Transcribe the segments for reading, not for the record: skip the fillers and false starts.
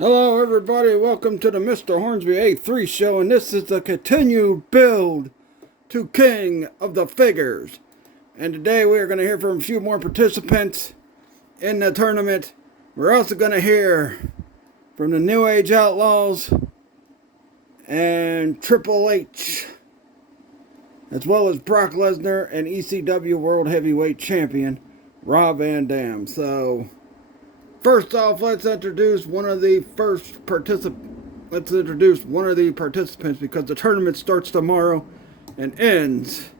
Hello, everybody. Welcome to the Mr. Hornsby A3 show, and this is the continued build to King of the Figures. And today we are going to hear from a few more participants in the tournament. We're also going to hear from the New Age Outlaws and Triple H, as well as Brock Lesnar and ECW World Heavyweight Champion Rob Van Dam. So, first off, let's introduce one of the participants because the tournament starts tomorrow and ends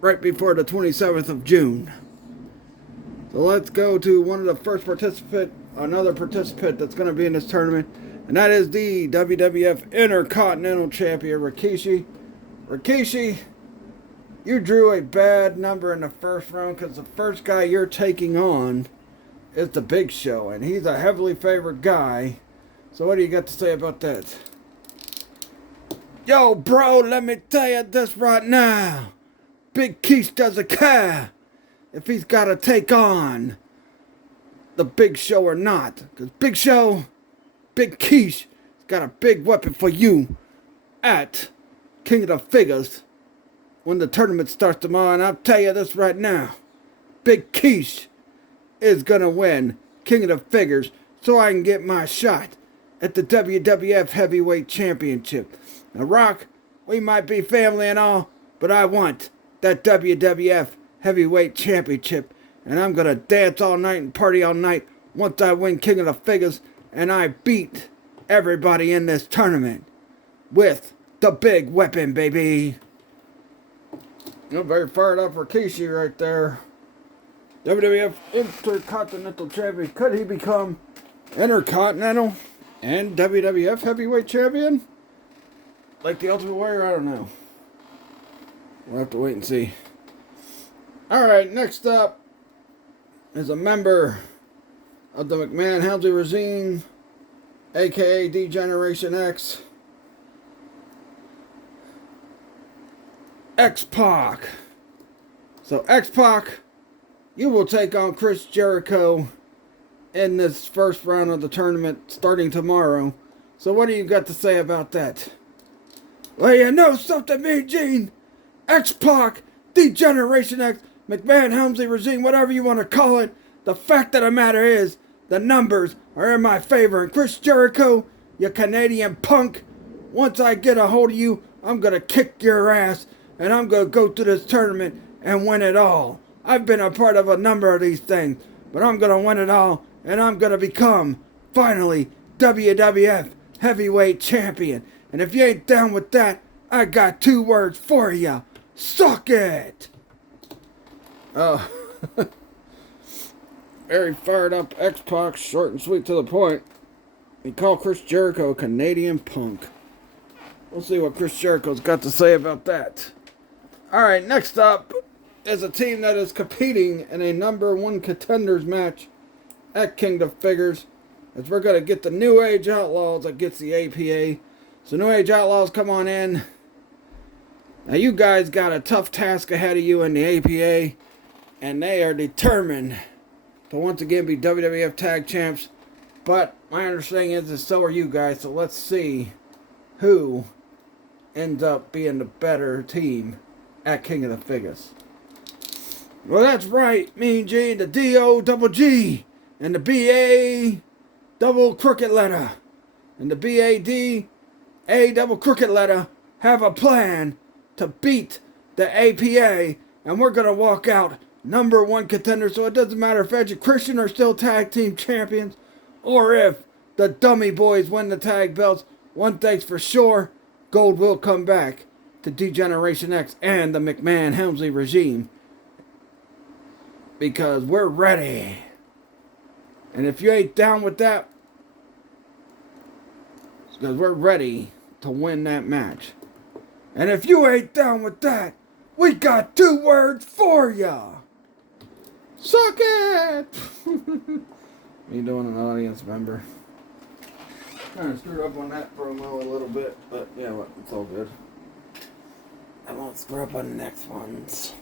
right before the 27th of June. So let's go to one of the first another participant that's going to be in this tournament, and that is the WWF Intercontinental Champion Rikishi. Rikishi, you drew a bad number in the first round because the first guy you're taking on is the Big Show, and he's a heavily favored guy. So what do you got to say about that? Yo, bro, let me tell you this right now. Big Keish doesn't care if he's got to take on the Big Show or not. Because Big Keish, has got a big weapon for you at King of the Figures when the tournament starts tomorrow. And I'll tell you this right now. Big Keish is gonna win King of the Figures so I can get my shot at the WWF Heavyweight Championship. Now, Rock, we might be family and all, but I want that WWF Heavyweight Championship, and I'm gonna dance all night and party all night once I win King of the Figures and I beat everybody in this tournament with the big weapon, baby. You're very fired up for Rikishi right there. WWF Intercontinental Champion. Could he become Intercontinental and WWF Heavyweight Champion? Like the Ultimate Warrior? I don't know. We'll have to wait and see. Alright, next up is a member of the McMahon Helmsley regime, aka D-Generation X, X-Pac. So X-Pac, you will take on Chris Jericho in this first round of the tournament starting tomorrow. So what do you got to say about that? Well, you know something, Mean Gene? X-Pac, D-Generation X, McMahon Helmsley regime, whatever you want to call it. The fact of the matter is, the numbers are in my favor. And Chris Jericho, you Canadian punk, once I get a hold of you, I'm going to kick your ass. And I'm going to go to this tournament and win it all. I've been a part of a number of these things, but I'm going to win it all, and I'm going to become, finally, WWF Heavyweight Champion. And if you ain't down with that, I got 2 words for you. Suck it! Oh, very fired up X-Pac, short and sweet to the point. He called Chris Jericho a Canadian punk. We'll see what Chris Jericho's got to say about that. Alright, next up is a team that is competing in a number 1 contenders match at King of Figures, as we're going to get the New Age Outlaws against the APA. So New Age Outlaws, come on in. Now you guys got a tough task ahead of you in the APA, and they are determined to once again be WWF Tag Champs. But my understanding is that so are you guys, so let's see who ends up being the better team at King of the Figures. Well, that's right, Mean Gene, the D-O-double-G and the B-A double crooked letter and the B-A-D-A double crooked letter have a plan to beat the APA, and we're going to walk out number 1 contender, so it doesn't matter if Edge and Christian are still tag team champions or if the Dummy Boys win the tag belts. One thing's for sure, gold will come back to D-Generation X and the McMahon Helmsley regime, because we're ready. And if you ain't down with that, it's because we're ready to win that match. And if you ain't down with that, we got 2 words for ya. Suck it! You doing an audience member? Kind of screwed up on that promo a little bit, but yeah, well, it's all good. I won't screw up on the next ones.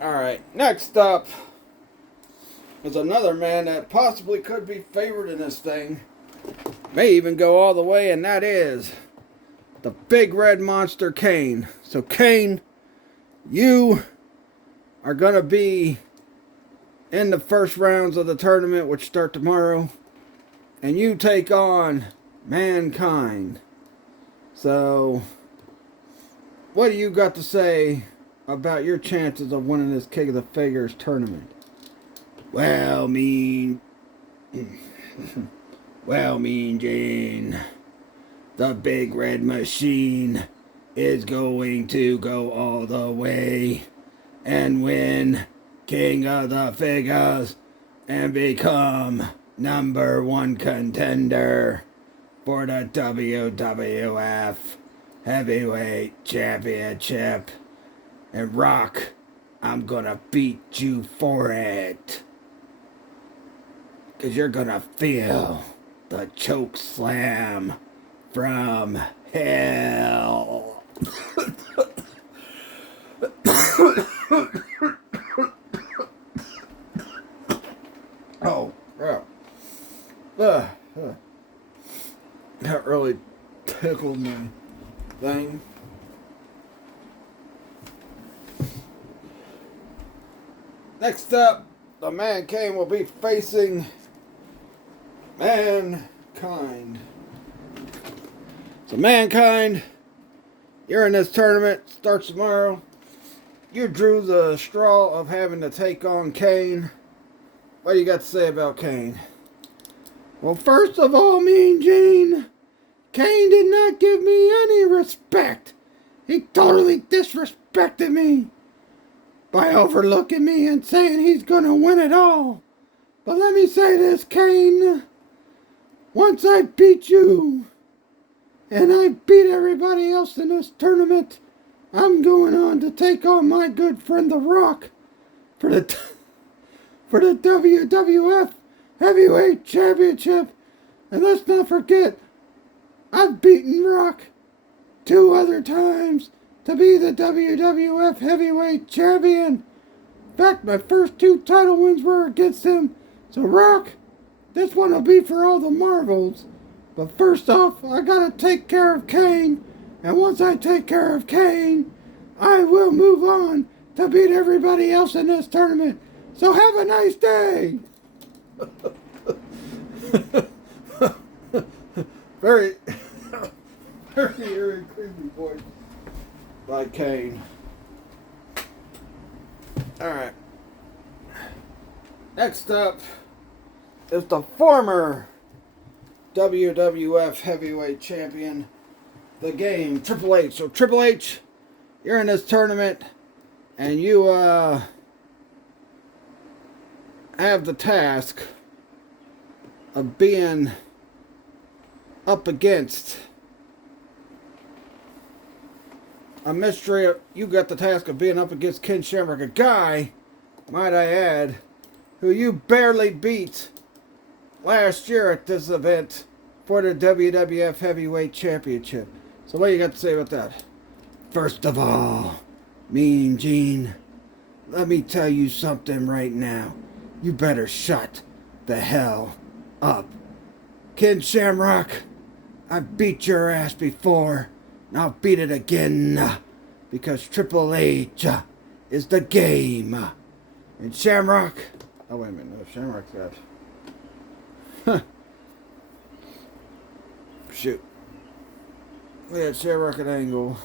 Alright, next up is another man that possibly could be favored in this thing. may even go all the way, and that is the Big Red Monster Kane. So Kane, you are going to be in the first rounds of the tournament, which start tomorrow, and you take on Mankind. So, what do you got to say about your chances of winning this King of the Figures tournament? Well, Mean Gene, the Big Red Machine is going to go all the way and win King of the Figures and become #1 contender for the WWF Heavyweight Championship. And Rock, I'm gonna beat you for it. 'Cause you're gonna feel the choke slam from hell. Oh, yeah. That really tickled my thing. Next up, the Mankind will be facing Mankind. So Mankind, you're in this tournament, starts tomorrow. You drew the straw of having to take on Kane. What do you got to say about Kane? Well, first of all, Mean Gene, Kane did not give me any respect. He totally disrespected me by overlooking me and saying he's gonna win it all. But let me say this, Kane. Once I beat you, and I beat everybody else in this tournament, I'm going on to take on my good friend The Rock for the WWF Heavyweight Championship. And let's not forget, I've beaten Rock 2 other times to be the WWF Heavyweight Champion. In fact, my first 2 title wins were against him. So Rock, this one will be for all the marbles. But first off, I gotta take care of Kane. And once I take care of Kane, I will move on to beat everybody else in this tournament. So have a nice day. Very creepy voice by Kane. Alright. Next up is the former WWF Heavyweight Champion, The Game, Triple H. So Triple H, you're in this tournament, and you have the task of being up against a mystery. You got the task of being up against Ken Shamrock, a guy, might I add, who you barely beat last year at this event for the WWF Heavyweight Championship. So what do you got to say about that? First of all, Mean Gene, let me tell you something right now. You better shut the hell up. Ken Shamrock, I've beat your ass before, and I'll beat it again, because Triple H is the game. And Shamrock, oh wait a minute, no, Shamrock's got, shoot. We had Shamrock at Angle.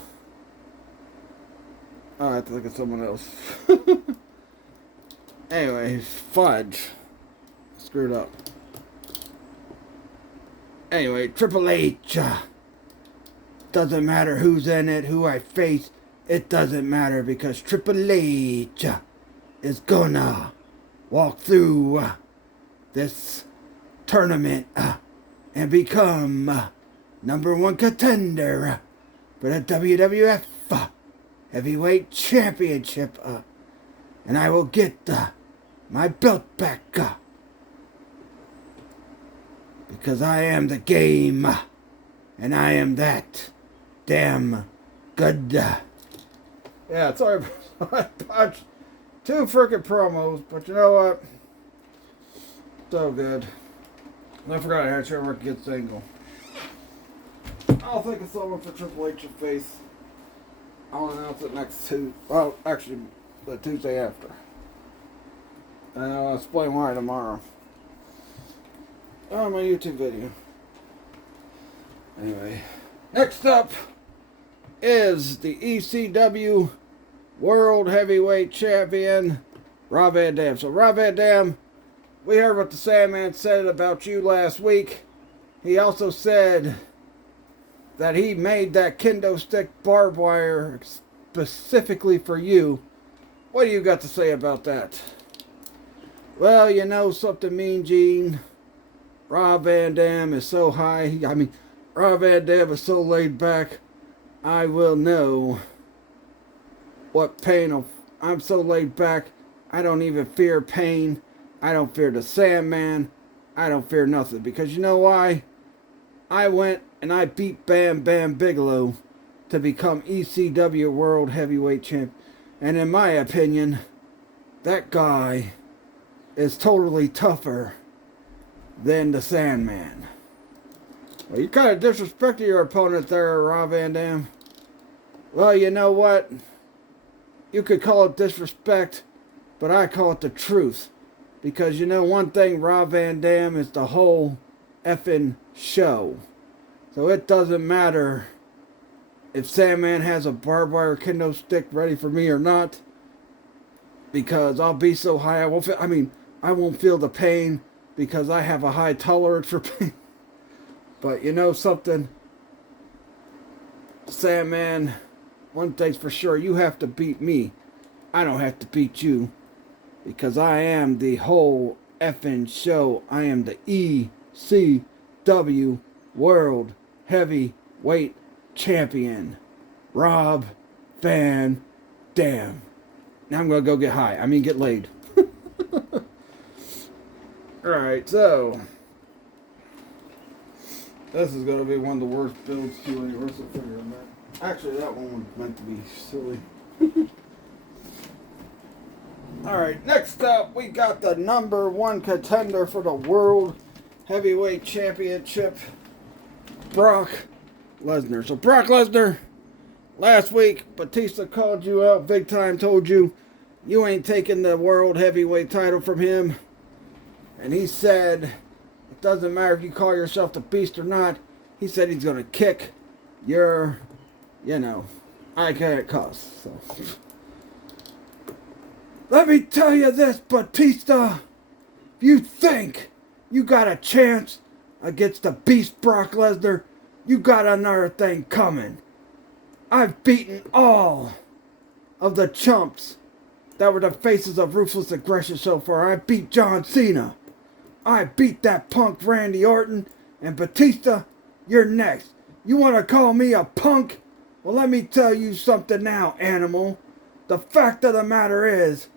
Oh, I have to look at someone else. Anyway, fudge. Screwed up. Anyway, Triple H. Doesn't matter who's in it, who I face. It doesn't matter because Triple H is gonna walk through this tournament and become #1 contender for the WWF Heavyweight Championship. And I will get my belt back. Because I am the game. And I am that damn good. Yeah, sorry. I botched 2 frickin' promos. But you know what? So good. I forgot I had to work against Angle. I'll think of someone for Triple H to face. I'll announce it next Tuesday. Well, actually, the Tuesday after. And I'll explain why tomorrow. On my YouTube video. Anyway, next up is the ECW World Heavyweight Champion, Rob Van Dam. So, Rob Van Dam, we heard what the Sandman said about you last week. He also said that he made that kendo stick barbed wire specifically for you. What do you got to say about that? Well, you know something, Mean Gene. Rob Van Dam is so high. Rob Van Dam is so laid back. I will know what pain. I'm so laid back. I don't even fear pain. I don't fear the Sandman. I don't fear nothing. Because you know why? I went and I beat Bam Bam Bigelow to become ECW World Heavyweight Champ. And in my opinion, that guy is totally tougher than the Sandman. Well, you kind of disrespected your opponent there, Rob Van Dam. Well, you know what? You could call it disrespect, but I call it the truth. Because you know one thing, Rob Van Dam is the whole effing show. So it doesn't matter if Sandman has a barbed wire kendo stick ready for me or not. Because I'll be so high, I won't feel the pain because I have a high tolerance for pain. But you know something? Sandman, one thing's for sure, you have to beat me. I don't have to beat you. Because I am the whole effing show. I am the ECW World Heavyweight Champion. Rob Van Dam. Now I'm going to go get high. Get laid. Alright, so. This is going to be one of the worst builds to any wrestle figure in that. Actually, that one was meant to be silly. Alright, next up, we got the number one contender for the World Heavyweight Championship, Brock Lesnar. So, Brock Lesnar, last week, Batista called you out big time, told you ain't taking the World Heavyweight title from him. And he said, it doesn't matter if you call yourself the Beast or not. He said he's going to kick your, I can't cuss, so. Let me tell you this, Batista. If you think you got a chance against the Beast Brock Lesnar, you got another thing coming. I've beaten all of the chumps that were the faces of ruthless aggression so far. I beat John Cena. I beat that punk Randy Orton. And Batista, you're next. You want to call me a punk? Well, let me tell you something now, animal. The fact of the matter is,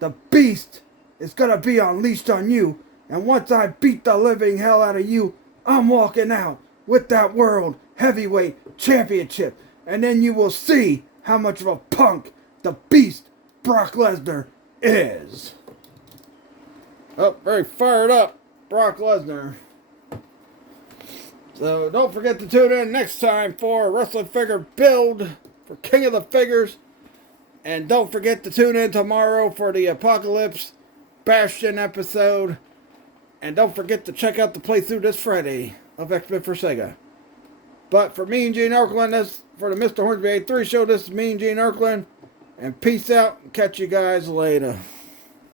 the Beast is going to be unleashed on you. And once I beat the living hell out of you, I'm walking out with that World Heavyweight Championship. And then you will see how much of a punk the Beast Brock Lesnar is. Oh, very fired up, Brock Lesnar. So don't forget to tune in next time for a wrestling figure build for King of the Figures. And don't forget to tune in tomorrow for the Apocalypse Bastion episode. And don't forget to check out the playthrough this Friday of X-Men for Sega. But for me and Gene Oakland, for the Mr. Hornsby 83 show, this is me and Gene Oakland. And peace out and catch you guys later.